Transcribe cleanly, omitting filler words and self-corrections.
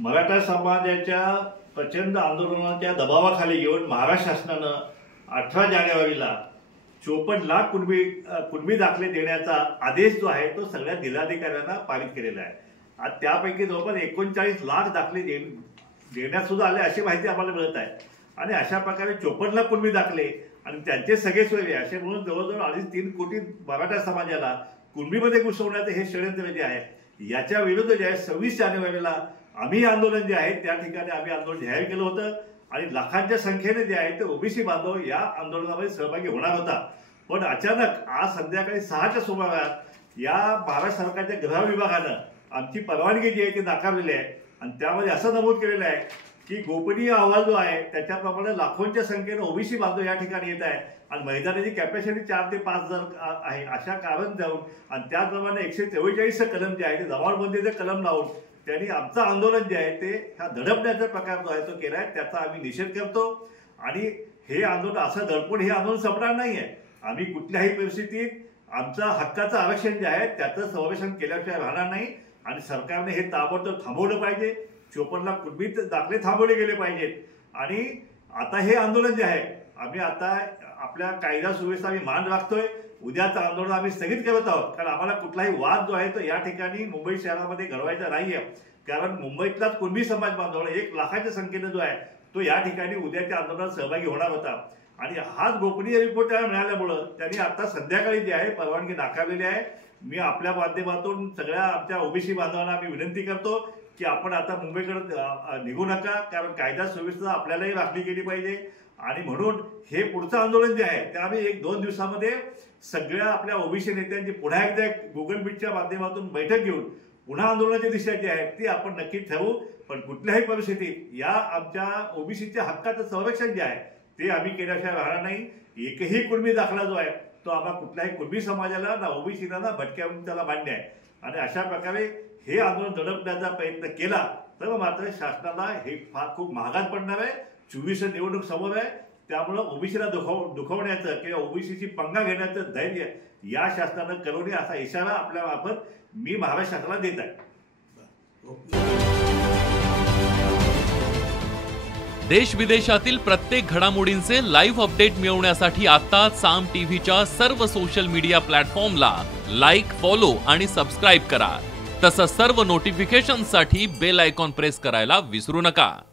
मराठा समाजाच्या प्रचंड आंदोलनाच्या दबावाखाली येऊन महाराष्ट्र शासनानं 18 जानेवारीला 54 लाख कुणबी दाखले देण्याचा आदेश जो आहे तो सगळ्या जिल्हाधिकाऱ्यांना पारित केलेला आहे। आज त्यापैकी जवळपास 39 लाख दाखले देण्यात सुद्धा आले अशी माहिती आम्हाला मिळत आहे। आणि अशा प्रकारे 54 लाख कुणबी दाखले आणि त्यांचे सगळे सोयरे असे म्हणून जवळजवळ 2.5-3 कोटी मराठा समाजाला कुणबीमध्ये घुसवण्याचे हे षडयंत्र जे आहे याच्या विरुद्ध जे आहे 26 जानेवारीला आम्ही आंदोलन जे आहे त्या ठिकाणी आम्ही आंदोलन जाहीर केलं होतं आणि लाखांच्या संख्येने जे आहे ते ओबीसी बांधव या आंदोलनामध्ये सहभागी होणार होता। पण अचानक आज संध्याकाळी 6च्या सुमारास या महाराष्ट्र सरकारच्या गृह विभागानं आमची परवानगी जी आहे ती नाकारलेली आहे आणि त्यामध्ये असं नमूद केलेलं आहे की गोपनीय अहवाल जो आहे त्याच्याप्रमाणे लाखोंच्या संख्येने ओबीसी बांधव या ठिकाणी येत आहे आणि मैदानाची कॅपॅसिटी 4 ते 5 हजार आहे अशा कारण जाऊन आणि त्याचप्रमाणे 144 कलम जे आहे ते जमावबंदीचे कलम लावून त्यांनी आमचं आंदोलन जे आहे ते हा दडपण्याचा प्रकार जो आहे तो केला आहे त्याचा आम्ही निषेध करतो। आणि हे आंदोलन असं दडपून हे आंदोलन संपणार नाही आहे। आम्ही कुठल्याही परिस्थितीत आमचा हक्काचं आरक्षण जे आहे त्याचं संरक्षण केल्याशिवाय राहणार नाही आणि सरकारने हे ताबडतोब थांबवलं पाहिजे। 54 लाख कुणबी दाखले थांबवले गेले पाहिजेत आणि आता हे आंदोलन जे आहे आम्ही आता आपल्या कायदा सुव्यवस्था आम्ही मान राखतोय। उद्याचं आंदोलन आम्ही स्थगित करत आहोत कारण आम्हाला कुठलाही वाद जो आहे तो या ठिकाणी मुंबई शहरामध्ये घडवायचा नाहीये कारण मुंबईतलाच कुणबी समाज बांधव 1 लाखाच्या संख्येने जो आहे तो या ठिकाणी उद्याच्या आंदोलनात सहभागी होणार होता आणि हाच गोपनीय रिपोर्ट त्याला मिळाल्यामुळं त्यांनी आता संध्याकाळी जे आहे परवानगी नाकारलेली आहे। मी आपल्या माध्यमातून सगळ्या आमच्या ओबीसी बांधवांना आम्ही विनंती करतो की आपण आता मुंबईकडे निघू नका कारण कायदा सुव्यवस्था आपल्यालाही राखली गेली पाहिजे आणि म्हणून हे पुढचं आंदोलन जे आहे ते आम्ही 1-2 दिवसामध्ये सगळ्या आपल्या ओबीसी नेत्यांची पुन्हा एकदा गुगल मीटच्या माध्यमातून बैठक घेऊन पुन्हा आंदोलनाची दिशा जी आहे ती आपण नक्की ठरवू। पण कुठल्याही परिस्थितीत या आमच्या ओबीसीच्या हक्काचं संरक्षण जे आहे ते आम्ही केल्याशिवाय राहणार नाही। एकही कुणबी दाखला जो आहे तो आम्हा कुठल्याही कुणबी समाजाला ना ओबीसीला ना भटक्यावरून त्याला मान्य आहे आणि अशा प्रकारे हे आंदोलन दडपण्याचा प्रयत्न केला तर मात्र शासनाला हे खूप महागात पडणार आहे। 24 निवडणूक समोर आहे त्यामुळे ओबीसीला दुखवण्याचं किंवा ओबीसीची पंगा घेण्याचं धैर्य या शासनानं करू नये असा इशारा आपल्या मार्फत मी महाराष्ट्र शासनाला देत आहे। देश विदेशातील प्रत्येक घडामोडींचे लाईव्ह अपडेट मिळवण्यासाठी आता साम टीव्हीच्या सर्व सोशल मीडिया प्लॅटफॉर्मला लाईक, फॉलो आणि सबस्क्राईब करा। तसंच सर्व नोटिफिकेशनसाठी बेल आयकॉन प्रेस करायला विसरू नका।